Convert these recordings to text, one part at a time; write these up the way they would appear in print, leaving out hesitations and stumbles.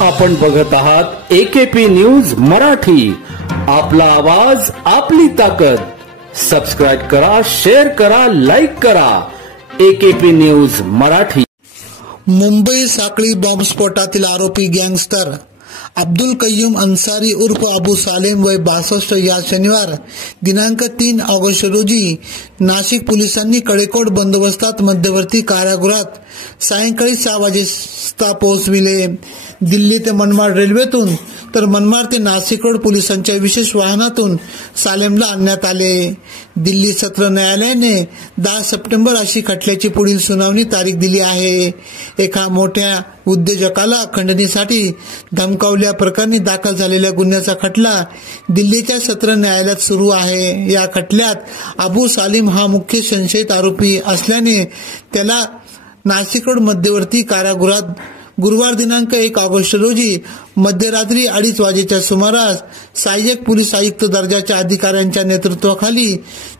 आपण बघत आहात एकेपी न्यूज मराठी, आपला आवाज आपली ताकद। सबस्क्राइब करा, शेअर करा, लाईक करा। AKP news Marathi. मुंबई साखळी बॉम्बस्फोटातील आरोपी गँगस्टर अब्दुल कय्यूम अन्सारी उर्फ अबू सालेम वय 62 या शनिवार दिनांक 3 ऑगस्ट रोजी नाशिक पोलिसांनी कडेकोट बंदोबस्तात मध्यवर्ती कारागृहात सायंकाळी 6 वाजता पोहोचविले। दिल्ली ते मनमाड रेल्वेतून तर मनमाड ते नाशिक रोड पोलिसांच्या विशेष वाहनातून सालेमला आणण्यात आले। दिल्ली सत्र न्यायालयाने 10 सप्टेंबर अशी खटल्याची पुढील सुनावणी तारीख दिली आहे। एका मोठ्या उद्योजकाला खंडणीसाठी धमकावल्या प्रकरणी दाखल झालेल्या गुन्ह्याचा खटला दिल्लीच्या सत्र न्यायालयात सुरू आहे। या खटल्यात अबू सालिम हा मुख्य संशयित आरोपी असल्याने त्याला नाशिक रोड मध्यवर्ती कारागृहात गुरुवार दिनांक 1 ऑगस्ट रोजी मध्यरात्री 2:30 वाजेच्या सुमारास सहाय्यक पोलीस आयुक्त दर्जाच्या अधिकाऱ्यांच्या नेतृत्वाखाली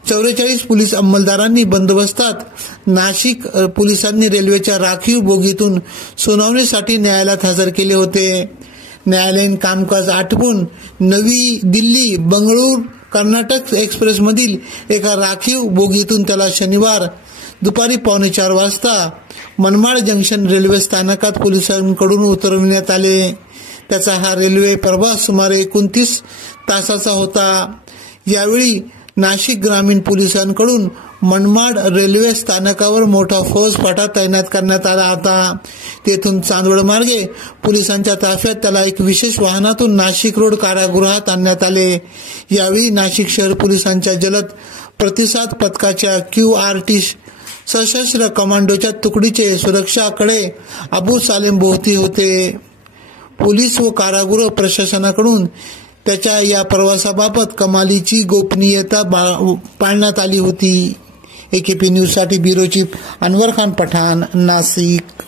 44 पोलीस अंमलदारांनी बंदोबस्तात नाशिक पोलिसांनी रेल्वेच्या राखीव बोगीतून सुनावणीसाठी न्यायालयात हजर केले होते। न्यायालयीन कामकाज आटपून नवी दिल्ली बंगळूर कर्नाटक एक्सप्रेसमधील एका राखीव बोगीतून त्याला शनिवार दुपारी 3:45 वाजता मनमाड जंक्शन रेल्वे स्थानकात पोलिसांकडून उतरविण्यात आले। त्याचा हा रेल्वे प्रवास सुमारे 29 तासाचा होता। यावेळी नाशिक ग्रामीण पोलिसांकडून मनमाड रेल्वे स्थानकावर मोठा फौजफाटा तैनात करण्यात आला होता। तेथून चांदवड मार्गे पोलिसांच्या ताफ्यात त्याला एक विशेष वाहनातून नाशिक रोड कारागृहात आणण्यात आले। यावेळी नाशिक शहर पोलिसांच्या जलद प्रतिसाद पथकाच्या QRT सशस्त्र कमांडोच्या तुकडीचे सुरक्षाकडे अबू सालेम भोवती होते। पोलीस व कारागृह प्रशासनाकडून त्याच्या या प्रवासाबाबत कमालीची गोपनीयता पाळण्यात आली होती। एकेपी न्यूज साठी ब्युरो चीफ अनवर खान पठाण, नाशिक।